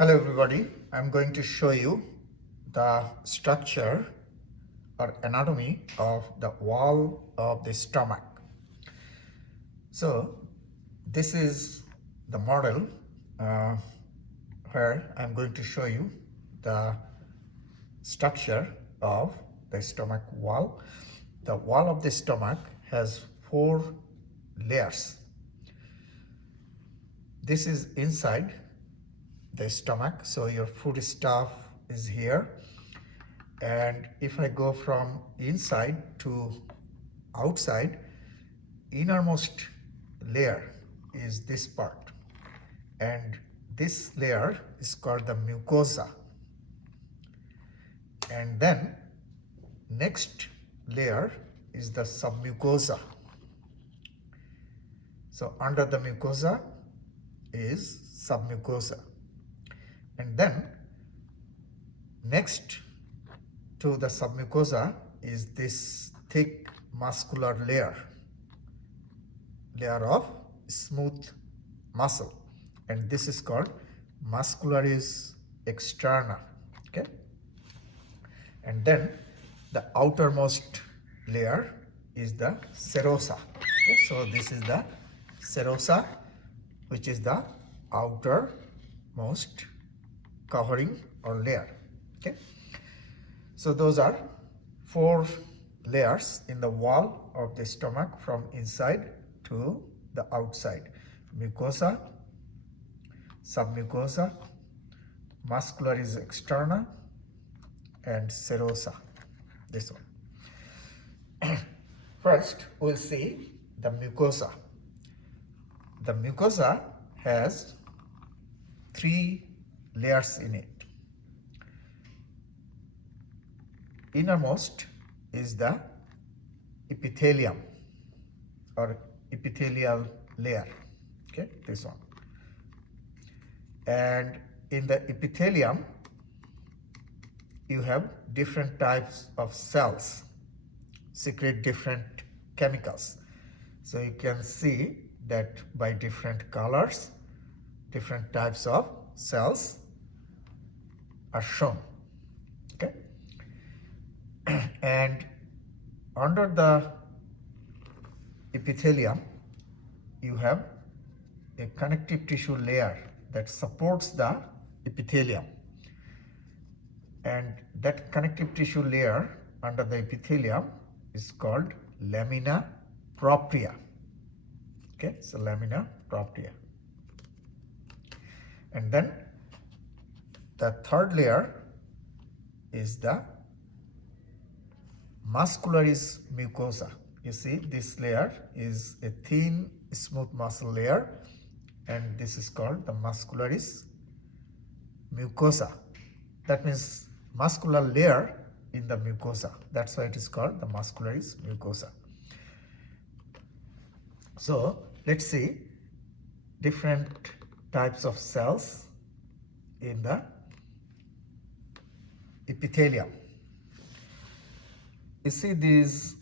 Hello everybody, I'm going to show you the structure or anatomy of the wall of the stomach. So this is the model uh, where I'm going to show you the structure of the stomach wall. The wall of the stomach has 4 layers. This is inside the stomach, so your food stuff is here, and if I go from inside to outside, innermost layer is this part, and this layer is called the mucosa, and then next layer is the submucosa. So under the mucosa is submucosa. And then next to the submucosa is this thick muscular layer of smooth muscle, and this is called Muscularis Externa. Okay, and then the outermost layer is the serosa. Okay? So this is the serosa, which is the outermost covering or layer. Okay, so those are 4 layers in the wall of the stomach from inside to the outside: mucosa, submucosa, muscularis externa, and serosa. This one. First we'll see the mucosa. The mucosa has 3 layers in it. Innermost is the epithelium or epithelial layer. Okay, this one. And in the epithelium you have different types of cells secrete different chemicals. So you can see that by different colors, different types of cells are shown. Okay, and under the epithelium you have a connective tissue layer that supports the epithelium, and that connective tissue layer under the epithelium is called lamina propria. Okay, so lamina propria. And then the third layer is the Muscularis mucosa. You see, this layer is a thin, smooth muscle layer, and this is called the Muscularis mucosa. That means muscular layer in the mucosa. That's why it is called the Muscularis mucosa. So let's see different types of cells in the epithelium. You see these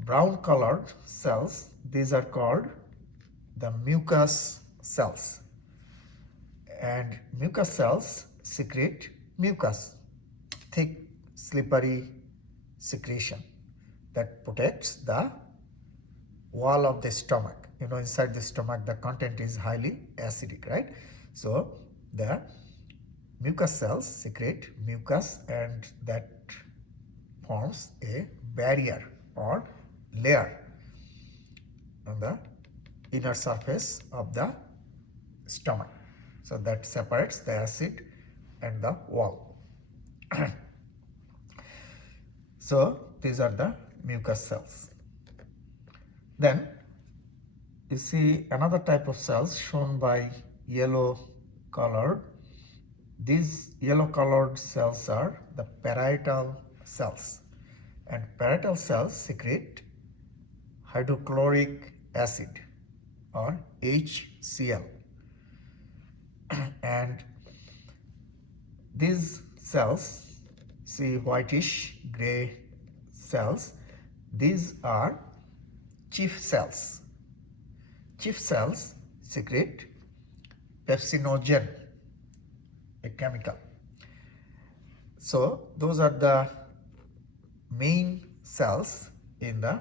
brown colored cells, these are called the mucous cells, and mucous cells secrete mucus, thick slippery secretion that protects the wall of the stomach. You know, inside the stomach the content is highly acidic, right? So the mucous cells secrete mucus, and that forms a barrier or layer on the inner surface of the stomach, so that separates the acid and the wall. So these are the mucous cells. Then you see another type of cells shown by yellow colored. These yellow colored cells are the parietal cells, and parietal cells secrete hydrochloric acid or HCl, and these cells, see whitish gray cells, these are chief cells. Chief cells secrete pepsinogen a chemical. So those are the main cells in the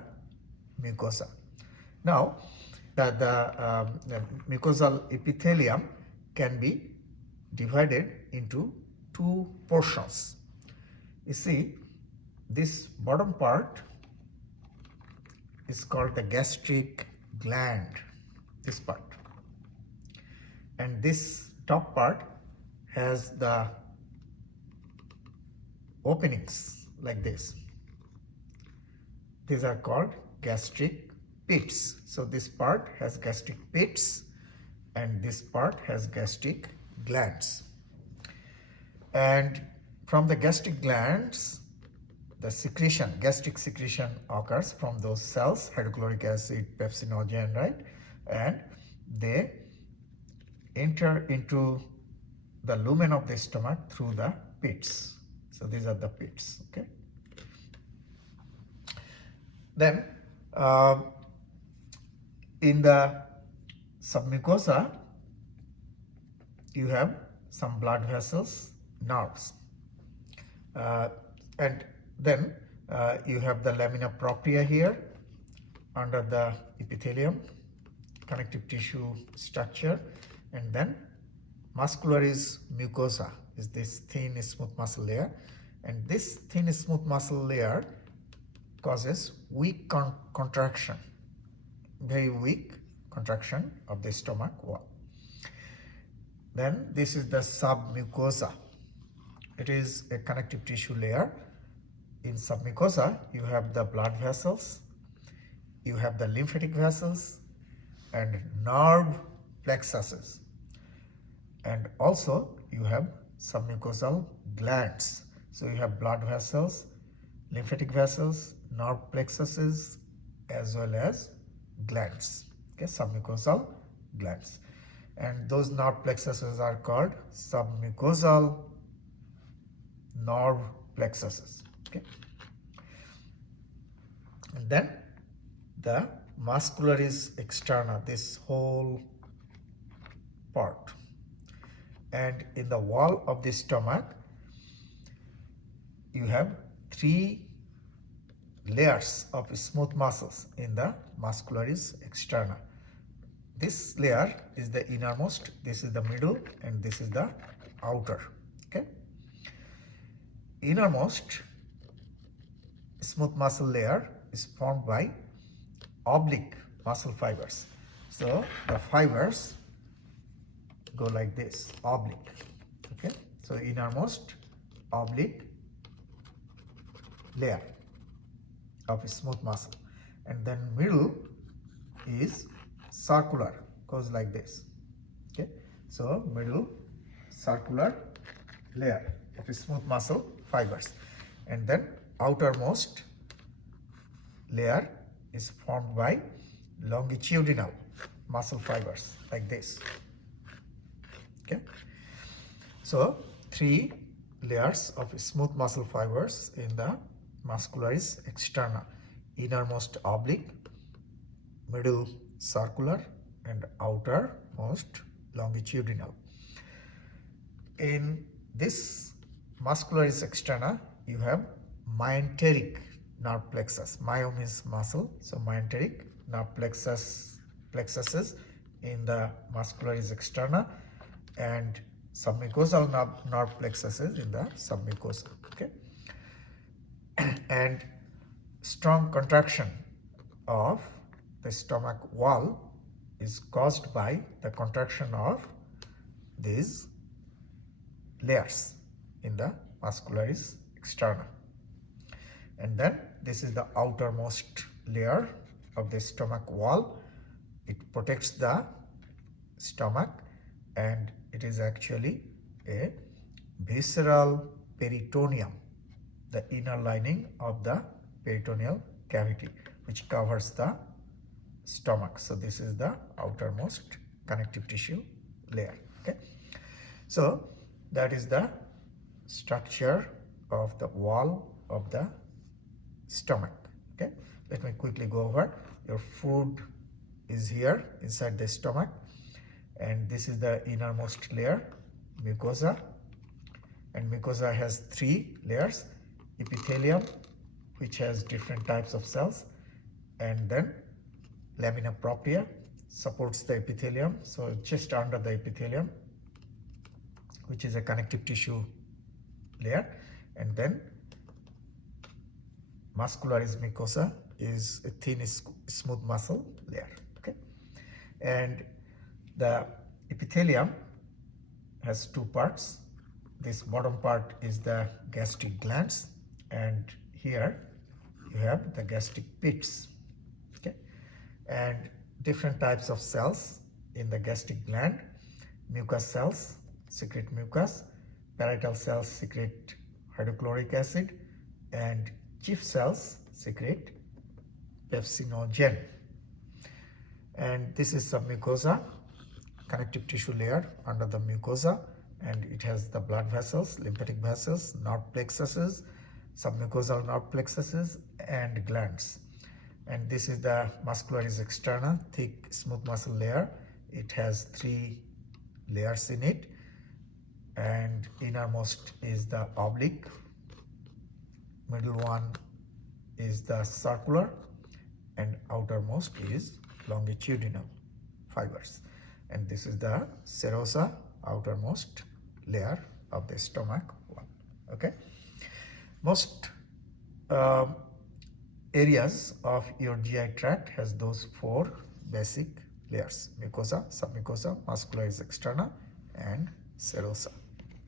mucosa. Now the mucosal epithelium can be divided into two portions. You see, this bottom part is called the gastric gland, this part, and this top part has the openings like this. These are called gastric pits. So this part has gastric pits and this part has gastric glands. And from the gastric glands, the secretion, gastric secretion occurs from those cells, hydrochloric acid, pepsinogen, right? And they enter into the lumen of the stomach through the pits. So these are the pits, okay? Then in the submucosa, you have some blood vessels, nerves, and then you have the lamina propria here under the epithelium, connective tissue structure, and then Muscularis mucosa is this thin smooth muscle layer, and this thin smooth muscle layer causes weak contraction, very weak contraction of the stomach wall. Then this is the submucosa. It is a connective tissue layer. In submucosa, you have the blood vessels, you have the lymphatic vessels, and nerve plexuses, and also you have submucosal glands. So you have blood vessels, lymphatic vessels, nerve plexuses, as well as glands, okay, submucosal glands. And those nerve plexuses are called submucosal nerve plexuses, okay. And then the Muscularis Externa, this whole part. And in the wall of the stomach, you have three layers of smooth muscles in the Muscularis Externa. This layer is the innermost, this is the middle, and this is the outer, okay. Innermost smooth muscle layer is formed by oblique muscle fibers. So the fibers go like this, oblique, okay. So innermost oblique layer of smooth muscle, and then middle is circular, goes like this, okay. So middle circular layer of smooth muscle fibers, and then outermost layer is formed by longitudinal muscle fibers like this, okay. So three layers of smooth muscle fibers in the Muscularis Externa: innermost oblique, middle circular, and outermost longitudinal. In this Muscularis Externa, you have myenteric nerve plexus. Myo means muscle, so myenteric nerve plexuses in the Muscularis Externa, and submucosal nerve plexuses in the submucosa, okay. And strong contraction of the stomach wall is caused by the contraction of these layers in the Muscularis Externa. And then this is the outermost layer of the stomach wall. It protects the stomach, and it is actually a visceral peritoneum, the inner lining of the peritoneal cavity, which covers the stomach. So this is the outermost connective tissue layer, okay. So that is the structure of the wall of the stomach, okay. Let me quickly go over. Your food is here inside the stomach, and this is the innermost layer, mucosa, And mucosa has 3 layers: epithelium, which has different types of cells, and then lamina propria supports the epithelium, so just under the epithelium, which is a connective tissue layer, and then Muscularis mucosa is a thin smooth muscle layer. Okay, and the epithelium has 2 parts. This bottom part is the gastric glands, and here you have the gastric pits. Okay, and different types of cells in the gastric gland. Mucous cells secrete mucus, parietal cells secrete hydrochloric acid, and chief cells secrete pepsinogen. And this is submucosa, connective tissue layer under the mucosa, and it has the blood vessels, lymphatic vessels, nerve plexuses, submucosal nerve plexuses, and glands. And this is the Muscularis Externa, thick smooth muscle layer. It has 3 layers in it, and innermost is the oblique, middle one is the circular, and outermost is longitudinal fibers. And this is the serosa, outermost layer of the stomach wall. Okay, most areas of your GI tract has those 4 basic layers: mucosa, submucosa, muscularis externa, and serosa.